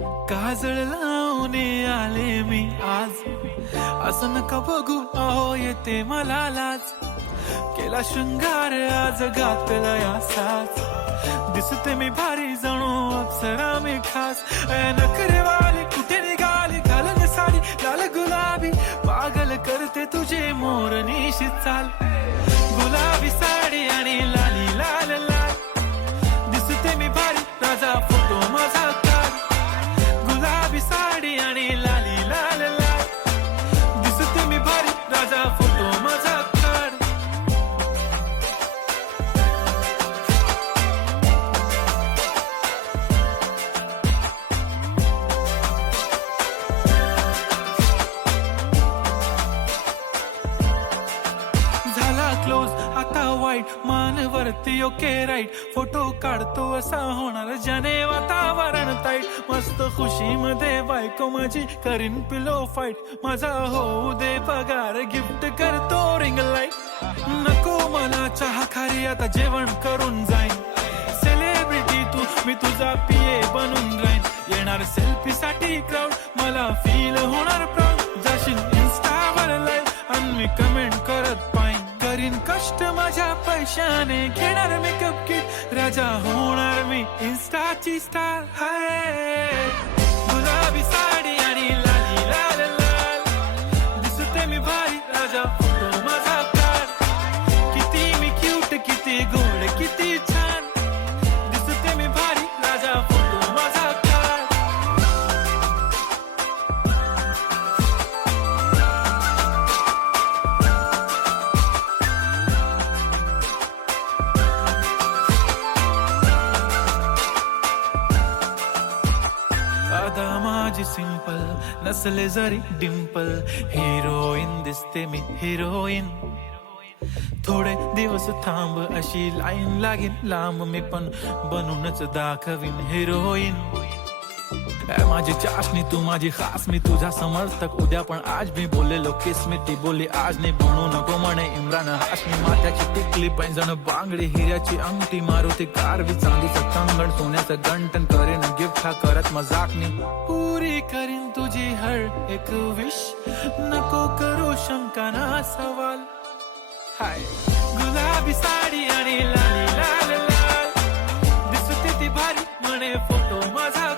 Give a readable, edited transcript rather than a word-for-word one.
काजळ लावून आले मी आज, असं नका बघू अहो येते मला लाज. केला शृंगार आज घातला या साज, दिसते मी भारी जणू अप्सरा मी खास. नखरेवाली कुठे निघाली घालून साडी लाल गुलाबी, पागल करते तुझे मोरनीशी चाल. गुलाबी साडी आणि लाली लाल लाल, दिसते मी भारी राजा फोटो माझा काढ. गुलाबी साडी आणि लाली लाल लाल, दिसते मी भारी राजा फोटो माझा काढ. क्लोज आता वाईट मानवरती ओके राईट, फोटो काढतो असा होणार ज्याने वातावरण ताईट. मस्त खुशी मध्ये बायको माझी करीन पिलो फाईट, माझा होऊ दे पगार गिफ्ट करतो रिंग लाईट. नको मला चहा खारी आता जेवण करून जाईन, सेलिब्रिटी तू मी तुझा पिये बनून राहीन. येणार सेल्फी साठी क्राऊड मला फील होणार प्राऊड, जाशील इन्स्टावर लाईव्ह आणि मी कमेंट करत पाईन. करीन कष्ट माझ्या पैशाने घेणार मेकअप किट, राजा होणार मी इन्स्टाची स्टार. हाय गुलाबी साडी आणि लाली लाल लाल, दिसते मी भारी राजा फोटो माझा काढ. किती मी क्यूट किती गोड किती छान, दिसते मी भारी राजा फोटो माझा काढ. आता माझी सिंपल नसले जरी डिंपल, हिरोईन दिसते मी हिरोईन. थोडे दिवस थांब अशी लाईन लागेल लांब, मी पण बनूनच दाखवीन हिरोईन. माझी चाशनी तू माझी खास, मी तुझा समर्थक उद्या पण आज मी बोललेलो किस मी ती बोली आज नाही. बनू नको म्हणे इम्रान हाशमी, माथ्याची टिकली पैंजण बांगडी हिऱ्याची अंगठी, मारुती कारवी चांदीचं कंगण सोन्याचं गंटन, करीन गिफ्ट हा करत मजाकनी. पुरी करीन तुझी हर एक विश, नको करू शंका ना सवाल. हाय गुलाबी साडी आणि लाली लाल लाल, दिसते ती भारी म्हणे फोटो माझा